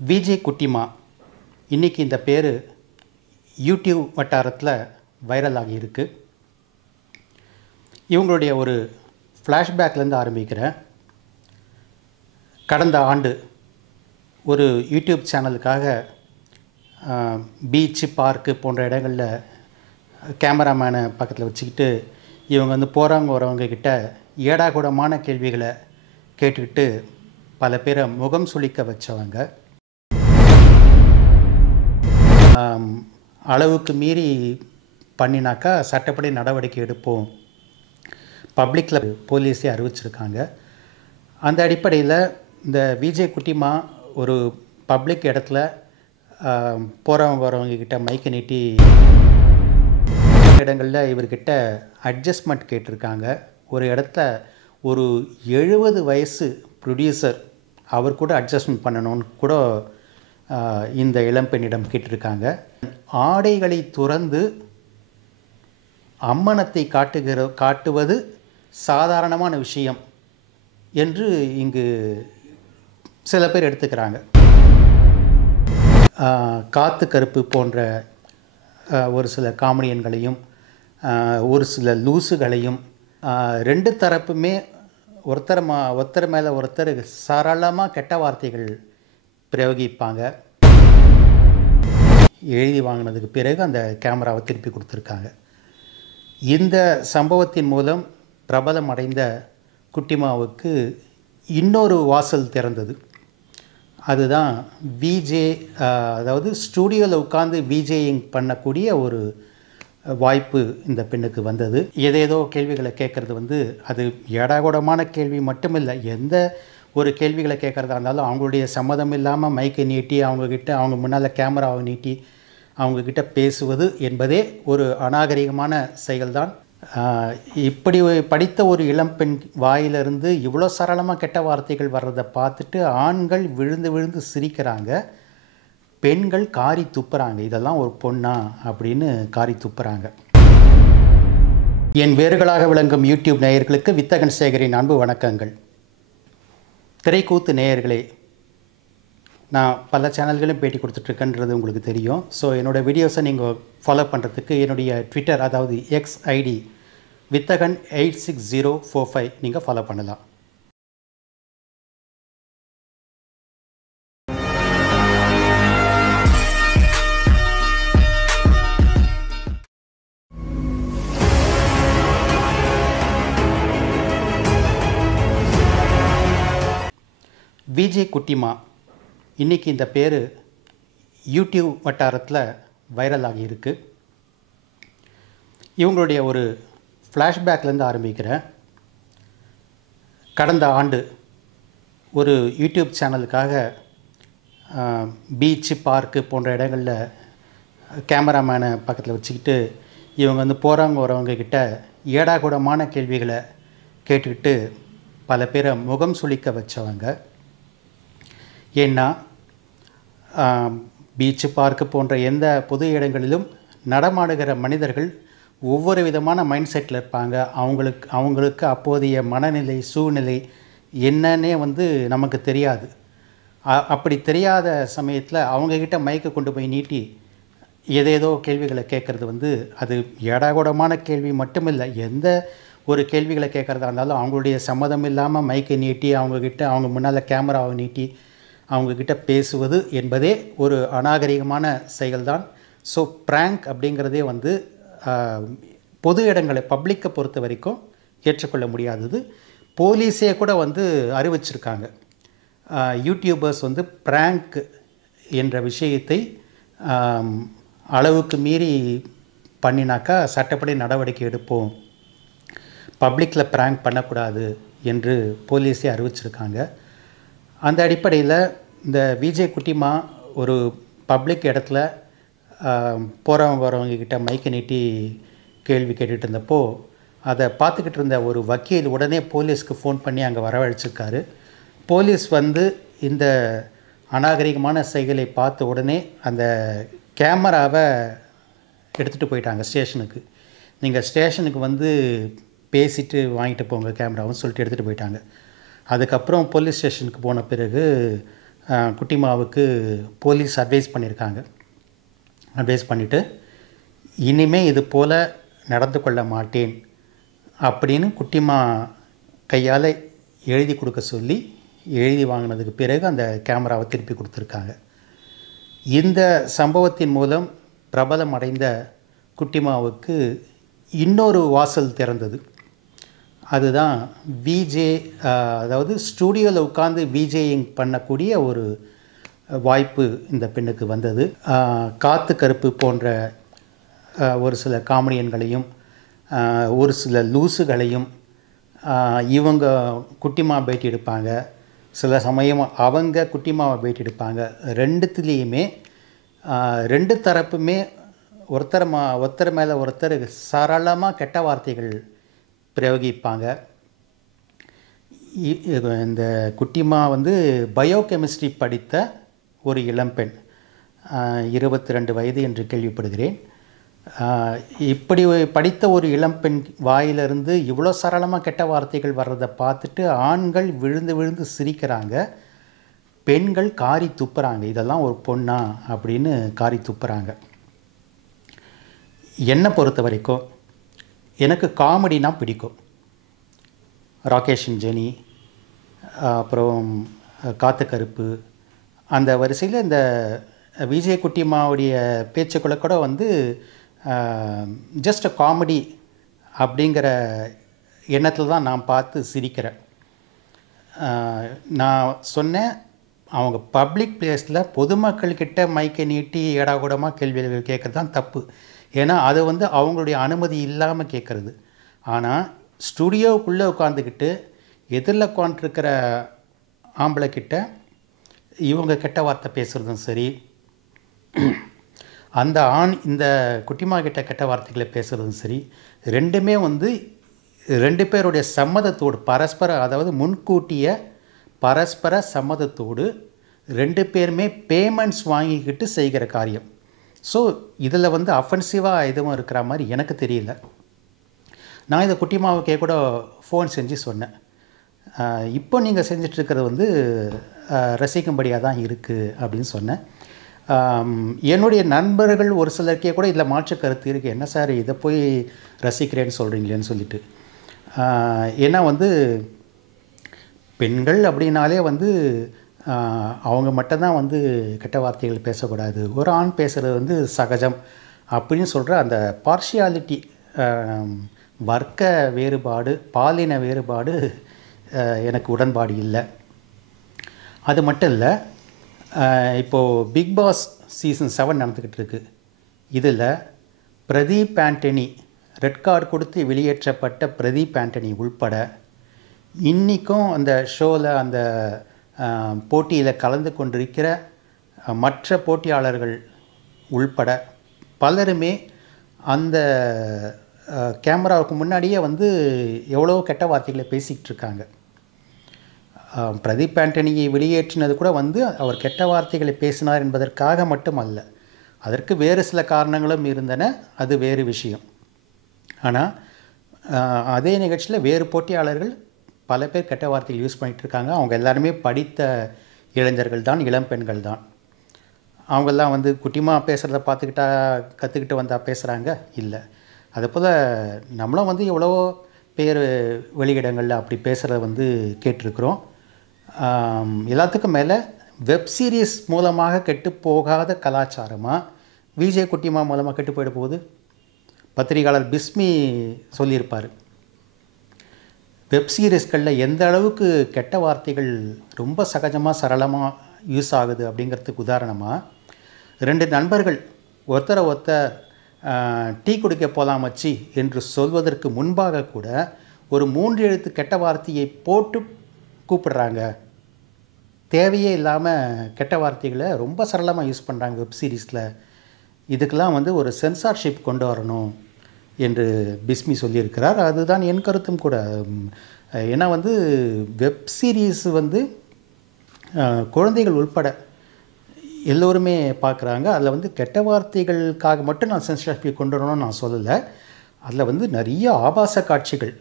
விஜய் குட்டிமா இன்றைக்கி இந்த பேர் யூடியூப் வட்டாரத்தில் வைரல் ஆகியிருக்கு. இவங்களுடைய ஒரு ஃப்ளாஷ்பேக்லேருந்து ஆரம்பிக்கிறேன். கடந்த ஆண்டு ஒரு யூடியூப் சேனலுக்காக பீச்சு, பார்க்கு போன்ற இடங்களில் கேமராமேனை பக்கத்தில் வச்சுக்கிட்டு இவங்க போகிறவங்க வரவங்கக்கிட்ட ஏடாகூடமான கேள்விகளை கேட்டுக்கிட்டு பல பேரை முகம் சுளிக்க வச்சவங்க. அளவுக்கு மீறி பண்ணினாக்கா சட்டப்படி நடவடிக்கை எடுப்போம், பப்ளிக்கில் போலீஸே அறிவிச்சிருக்காங்க. அந்த அடிப்படையில் இந்த விஜய் குட்டிமா ஒரு பப்ளிக் இடத்துல போகிறவங்க வரவங்கக்கிட்ட மைக்கை நீட்டி இடங்களில் இவர்கிட்ட அட்ஜஸ்ட்மெண்ட் கேட்டிருக்காங்க. ஒரு இடத்துல ஒரு 70 வயசு ப்ரொடியூசர் அவர் கூட அட்ஜஸ்ட்மெண்ட் பண்ணணும்னு கூட இந்த இளம்பெண்ணிடம் கேட்டிருக்காங்க. ஆடைகளை துறந்து அம்மனத்தை காட்டுவது சாதாரணமான விஷயம் என்று இங்கு சில பேர் எடுத்துக்கிறாங்க. காத்து கருப்பு போன்ற ஒரு சில காமெடியன்களையும் ஒரு சில லூசுகளையும் ரெண்டு தரப்புமே ஒருத்தர் மேலே ஒருத்தர் சரளமாக கெட்ட வார்த்தைகள் பிரயோகிப்பாங்க. எழுதி வாங்கினதுக்கு பிறகு அந்த கேமராவை திருப்பி கொடுத்துருக்காங்க. இந்த சம்பவத்தின் மூலம் பிரபலம் அடைந்த குட்டிமாவுக்கு இன்னொரு வாசல் திறந்தது. அதுதான் விஜே, அதாவது ஸ்டூடியோவில் உட்காந்து விஜேயிங் பண்ணக்கூடிய ஒரு வாய்ப்பு இந்த பெண்ணுக்கு வந்தது. ஏதேதோ கேள்விகளை கேட்குறது அது ஏடாகூடமான கேள்வி மட்டுமில்லை. எந்த ஒரு கேள்விகளை கேட்குறதா இருந்தாலும் அவங்களுடைய சம்மதம் இல்லாமல் மைக்கை நீட்டி அவங்க முன்னால் கேமராவை நீட்டி அவங்கக்கிட்ட பேசுவது என்பதே ஒரு அநாகரிகமான செயல்தான். இப்படி படித்த ஒரு இளம்பெண் வாயிலிருந்து இவ்வளோ சரளமாக கெட்ட வார்த்தைகள் வர்றதை பார்த்துட்டு ஆண்கள் விழுந்து விழுந்து சிரிக்கிறாங்க, பெண்கள் காரி துப்புறாங்க. இதெல்லாம் ஒரு பொண்ணா அப்படின்னு காரி துப்புறாங்க. என் வேர்களாக விளங்கும் யூடியூப் நேயர்களுக்கு வித்தகன் சேகரின் அன்பு வணக்கங்கள். திரைக்கூத்து நேயர்களே, நான் பல சேனல்களையும் பேட்டி கொடுத்துட்ருக்கேன்றது உங்களுக்கு தெரியும். ஸோ என்னோடய வீடியோஸை நீங்கள் ஃபாலோ பண்ணுறதுக்கு என்னுடைய ட்விட்டர், அதாவது எக்ஸ் ஐடி வித்தகன் 86045 நீங்கள் ஃபாலோ பண்ணலாம். விஜய் குட்டிமா இன்றைக்கி இந்த பேர் யூடியூப் வட்டாரத்தில் வைரல் ஆகியிருக்கு. இவங்களுடைய ஒரு ஃப்ளாஷ்பேக்லேருந்து ஆரம்பிக்கிறேன். கடந்த ஆண்டு ஒரு யூடியூப் சேனலுக்காக பீச்சு, பார்க்கு போன்ற இடங்களில் கேமராமேனை பக்கத்தில் வச்சுக்கிட்டு இவங்க போகிறவங்க வரவங்கக்கிட்ட ஏடாகூடமான கேள்விகளை கேட்டுக்கிட்டு பல பேரை முகம் சுளிக்க வச்சவங்க. ஏன்னா பீச்சு, பார்க்கு போன்ற எந்த பொது இடங்களிலும் நடமாடுகிற மனிதர்கள் ஒவ்வொரு விதமான மைண்ட் செட்டில் இருப்பாங்க. அவங்களுக்கு அப்போதைய மனநிலை, சூழ்நிலை என்னன்னே நமக்கு தெரியாது. அப்படி தெரியாத சமயத்தில் அவங்கக்கிட்ட மைக்கை கொண்டு போய் நீட்டி ஏதேதோ கேள்விகளை கேட்குறது அது ஏடாகூடமான கேள்வி மட்டுமில்லை. எந்த ஒரு கேள்விகளை கேட்குறதா இருந்தாலும் அவங்களுடைய சம்மதம் இல்லாமல் மைக்கை நீட்டி அவங்க முன்னால் கேமராவை நீட்டி அவங்கக்கிட்ட பேசுவது என்பதே ஒரு அநாகரிகமான செயல்தான். ஸோ ப்ராங்க் அப்படிங்கிறதே பொது இடங்களை, பப்ளிக்கை பொறுத்த வரைக்கும் ஏற்றுக்கொள்ள முடியாதது. போலீஸே கூட அறிவிச்சிருக்காங்க. யூடியூபர்ஸ் ப்ராங்க் என்ற விஷயத்தை அளவுக்கு மீறி பண்ணினாக்கா சட்டப்படி நடவடிக்கை எடுப்போம், பப்ளிக்கில் ப்ராங்க் பண்ணக்கூடாது என்று போலீஸே அறிவிச்சிருக்காங்க. அந்த அடிப்படையில் இந்த விஜய் குட்டிமா ஒரு பப்ளிக் இடத்துல போகிறவங்க வரவங்கக்கிட்ட மைக்கை நீட்டி கேள்வி கேட்டுட்டு இருந்தப்போ அதை பார்த்துக்கிட்டு இருந்த ஒரு வக்கீல் உடனே போலீஸ்க்கு ஃபோன் பண்ணி அங்கே வரவழைச்சிருக்காரு. போலீஸ் இந்த அநாகரிகமான செயலை பார்த்த உடனே அந்த கேமராவை எடுத்துகிட்டு போயிட்டாங்க ஸ்டேஷனுக்கு. நீங்கள் ஸ்டேஷனுக்கு பேசிட்டு வாங்கிட்டு போங்க கேமராவும் சொல்லிட்டு எடுத்துகிட்டு போயிட்டாங்க. அதுக்கப்புறம் போலீஸ் ஸ்டேஷனுக்கு போன பிறகு குட்டிமாவுக்கு போலீஸ் அட்வைஸ் பண்ணியிருக்காங்க. அட்வைஸ் பண்ணிவிட்டு இனிமே இது போல் நடந்து கொள்ள மாட்டேன் அப்படின்னு குட்டிமா கையால் எழுதி கொடுக்க சொல்லி எழுதி வாங்கினதுக்கு பிறகு அந்த கேமராவை திருப்பி கொடுத்துருக்காங்க. இந்த சம்பவத்தின் மூலம் பிரபலம் அடைந்த குட்டிமாவுக்கு இன்னொரு வாசல் திறந்தது. அதுதான் விஜே, அதாவது ஸ்டூடியோவில் உட்காந்து விஜேயிங் பண்ணக்கூடிய ஒரு வாய்ப்பு இந்த பெண்ணுக்கு வந்தது. காத்து கருப்பு போன்ற ஒரு சில காமெடியன்களையும் ஒரு சில லூசுகளையும் இவங்க குட்டிமா பேட்டி எடுப்பாங்க. சில சமயம் அவங்க குட்டிமாவை பேட்டி எடுப்பாங்க. ரெண்டுத்துலேயுமே ரெண்டு தரப்புமே ஒருத்தர் மேலே ஒருத்தர் சரளமாக கெட்ட வார்த்தைகள் பிரயோகிப்பாங்க. இந்த குட்டிமா வந்து பயோகெமிஸ்ட்ரி படித்த ஒரு இளம்பெண், 22 வயது என்று கேள்விப்படுகிறேன். இப்படி படித்த ஒரு இளம்பெண் வாயிலிருந்து இவ்வளோ சரளமாக கெட்ட வார்த்தைகள் வர்றதை பார்த்துட்டு ஆண்கள் விழுந்து விழுந்து சிரிக்கிறாங்க, பெண்கள் காரி துப்புறாங்க. இதெல்லாம் ஒரு பொண்ணா அப்படின்னு காரி துப்புறாங்க. என்னை பொறுத்த வரைக்கும் எனக்கு காமெடினா பிடிக்கும். ராகேஷ் அண்ட் ஜெனி, அப்புறம் காத்து கருப்பு, அந்த வரிசையில் இந்த விஜய் குட்டிமாவுடைய பேச்சுக்களை கூட வந்து ஜஸ்ட் காமெடி அப்படிங்கிற எண்ணத்தில் தான் நான் பார்த்து சிரிக்கிறேன். நான் சொன்னேன், அவங்க பப்ளிக் பிளேஸில் பொதுமக்கள்கிட்ட மைக்கை நீட்டி ஏடாகூடமாக கேள்விகள் கேட்குறது தான் தப்பு. ஏன்னா அது வந்து அவங்களுடைய அனுமதி இல்லாமல் கேட்குறது. ஆனால் ஸ்டுடியோவுக்குள்ளே உட்காந்துக்கிட்டு எதிரில் உட்காந்துருக்கிற ஆம்பளைக்கிட்ட இவங்க கெட்ட வார்த்தை பேசுகிறதும் சரி, அந்த ஆண் இந்த குட்டிமா கிட்ட கெட்ட வார்த்தைகளை பேசுகிறதும் சரி, ரெண்டுமே வந்து ரெண்டு பேருடைய சம்மதத்தோடு அதாவது முன்கூட்டிய பரஸ்பர சம்மதத்தோடு ரெண்டு பேருமே பேமெண்ட்ஸ் வாங்கிக்கிட்டு செய்கிற காரியம். ஸோ இதில் வந்து அஃபென்சிவாக எதுவும் இருக்கிற மாதிரி எனக்கு தெரியல. நான் இதை குட்டிமாவுக்கே கூட ஃபோன் செஞ்சு சொன்னேன், இப்போ நீங்கள் செஞ்சிட்ருக்கிறது வந்து ரசிக்கும்படியாக தான் இருக்குது அப்படின்னு சொன்னேன். என்னுடைய நண்பர்கள் ஒரு சிலருக்கே கூட இதில் மாற்று கருத்து இருக்குது. என்ன சார் இதை போய் ரசிக்கிறேன்னு சொல்கிறீங்களேன்னு சொல்லிட்டு. ஏன்னா வந்து பெண்கள் அப்படின்னாலே வந்து அவங்க மட்டும்தான் வந்து கெட்ட வார்த்தைகள் பேசக்கூடாது, ஒரு ஆண் பேசுகிறது வந்து சகஜம் அப்படின்னு சொல்கிற அந்த பார்ஷியாலிட்டி, வர்க்க வேறுபாடு, பாலின வேறுபாடு எனக்கு உடன்பாடு இல்லை. அது மட்டும் இல்லை, இப்போது பிக் பாஸ் சீசன் 7 நடந்துக்கிட்டு இருக்குது. இதில் பிரதீப் ஆண்டனி, ரெட் கார்டு கொடுத்து வெளியேற்றப்பட்ட பிரதீப் ஆண்டனி உள்பட இன்றைக்கும் அந்த ஷோவில் அந்த போட்டியில் கலந்து கொண்டிருக்கிற மற்ற போட்டியாளர்கள் உள்பட பலருமே அந்த கேமராவுக்கு முன்னாடியே வந்து எவ்வளோ கெட்ட வார்த்தைகளை பேசிக்கிட்டு இருக்காங்க. பிரதீப் ஆண்டனியை வெளியேற்றினது கூட வந்து அவர் கெட்ட வார்த்தைகளை பேசினார் என்பதற்காக மட்டுமல்ல, அதற்கு வேறு சில காரணங்களும் இருந்தன, அது வேறு விஷயம். ஆனால் அதே நிகழ்ச்சியில் வேறு போட்டியாளர்கள் பல பேர் கெட்ட வார்த்தைகள் யூஸ் பண்ணிகிட்ருக்காங்க. அவங்க எல்லாருமே படித்த இளைஞர்கள் தான், இளம் பெண்கள் தான். அவங்கெல்லாம் வந்து குட்டிமா பேசுகிறத கற்றுக்கிட்டு வந்தால் பேசுகிறாங்க இல்லை. அதுபோல் நம்மளும் வந்து எவ்வளவோ பேர் வெளியிடங்களில் அப்படி பேசுகிறத வந்து கேட்டிருக்கிறோம். எல்லாத்துக்கும் மேலே வெப் சீரிஸ் மூலமாக கெட்டு போகாத கலாச்சாரமாக விஜய் குட்டிமா மூலமாக கெட்டு போயிட போகுது. பத்திரிகையாளர் பிஸ்மி சொல்லியிருப்பார், வெப் சீரிஸ்களில் எந்த அளவுக்கு கெட்ட வார்த்தைகள் ரொம்ப சகஜமாக சரளமாக யூஸ் ஆகுது அப்படிங்கிறதுக்கு உதாரணமாக, ரெண்டு நண்பர்கள் ஒருத்தர் டீ குடிக்க போகலாம் மச்சி என்று சொல்வதற்கு முன்பாக கூட ஒரு 3 எழுத்து கெட்ட வார்த்தையை போட்டு கூப்பிடுறாங்க. தேவையே இல்லாமல் கெட்ட வார்த்தைகளை ரொம்ப சரளமாக யூஸ் பண்ணுறாங்க வெப் சீரிஸில். இதுக்கெல்லாம் வந்து ஒரு சென்சார்ஷிப் கொண்டு வரணும் என்று பிஸ்மி சொல்லியிருக்கிறார். அதுதான் என் கருத்தும் கூட. ஏன்னா வந்து வெப் சீரிஸ் வந்து குழந்தைகள் உள்பட எல்லோருமே பார்க்குறாங்க. அதில் வந்து கெட்ட வார்த்தைகளுக்காக மட்டும் நான் சென்சார்ஷிப் கொண்டு வரணும்னு நான் சொல்லலை. அதில் வந்து நிறைய ஆபாச காட்சிகள்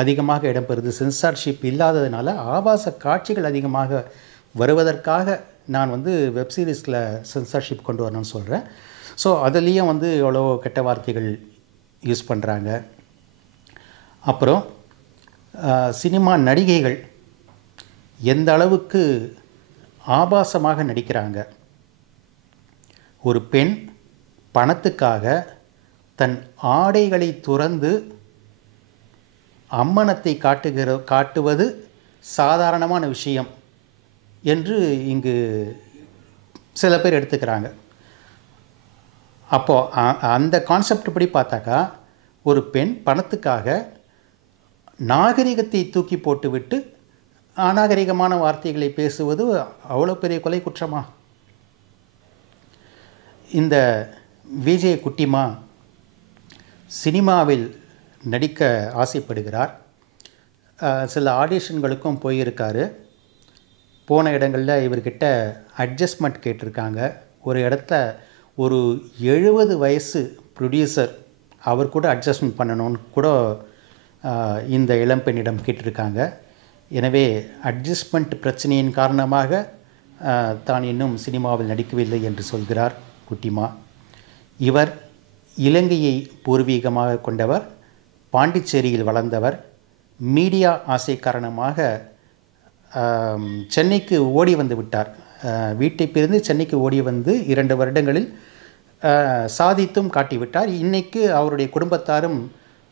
அதிகமாக இடம்பெறுது. சென்சார்ஷிப் இல்லாததுனால ஆபாச காட்சிகள் அதிகமாக வருவதற்காக நான் வந்து வெப் சீரிஸில் சென்சார்ஷிப் கொண்டு வரணும்னு சொல்கிறேன். ஸோ அதுலேயும் வந்து எவ்வளோ கெட்ட வார்த்தைகள் யூஸ் பண்ணுறாங்க. அப்புறம் சினிமா நடிகைகள் எந்த அளவுக்கு ஆபாசமாக நடிக்கிறாங்க. ஒரு பெண் பணத்துக்காக தன் ஆடைகளை துறந்து அம்மணத்தை காட்டுவது சாதாரணமான விஷயம் என்று இங்கு சில பேர் எடுத்துக்கிறாங்க. அப்போது அந்த கான்செப்ட் படி பார்த்தாக்கா ஒரு பெண் பணத்துக்காக நாகரிகத்தை தூக்கி போட்டுவிட்டு அநாகரிகமான வார்த்தைகளை பேசுவது அவ்வளோ பெரிய கொலை குற்றமா? இந்த விஜய் குட்டிமா சினிமாவில் நடிக்க ஆசைப்படுகிறார். சில ஆடிஷன்களுக்கும் போயிருக்காரு. போன இடங்களில் இவர்கிட்ட அட்ஜஸ்ட்மெண்ட் கேட்டிருக்காங்க. ஒரு இடத்துல ஒரு 70 வயசு ப்ரொடியூசர் அவர் கூட அட்ஜஸ்ட்மெண்ட் பண்ணணும்னு கூட இந்த இளம்பெண்ணிடம் கேட்டிருக்காங்க. எனவே அட்ஜஸ்ட்மெண்ட் பிரச்சனையின் காரணமாக தான் இன்னும் சினிமாவில் நடிக்கவில்லை என்று சொல்கிறார் குட்டிமா. இவர் இலங்கையை பூர்வீகமாக கொண்டவர், பாண்டிச்சேரியில் வளர்ந்தவர். மீடியா ஆசை காரணமாக சென்னைக்கு ஓடி வந்து விட்டார். வீட்டை பிரிந்து சென்னைக்கு ஓடி வந்து 2 வருடங்களில் சாதித்தும் காட்டிவிட்டார். இன்றைக்கு அவருடைய குடும்பத்தாரும்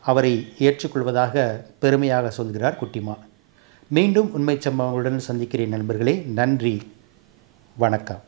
அவரை ஏற்றுக்கொள்வதாக பெருமையாக சொல்கிறார் குட்டிமா. மீண்டும் உண்மை சம்பவங்களுடன் சந்திக்கிறேன் நண்பர்களே. நன்றி, வணக்கம்.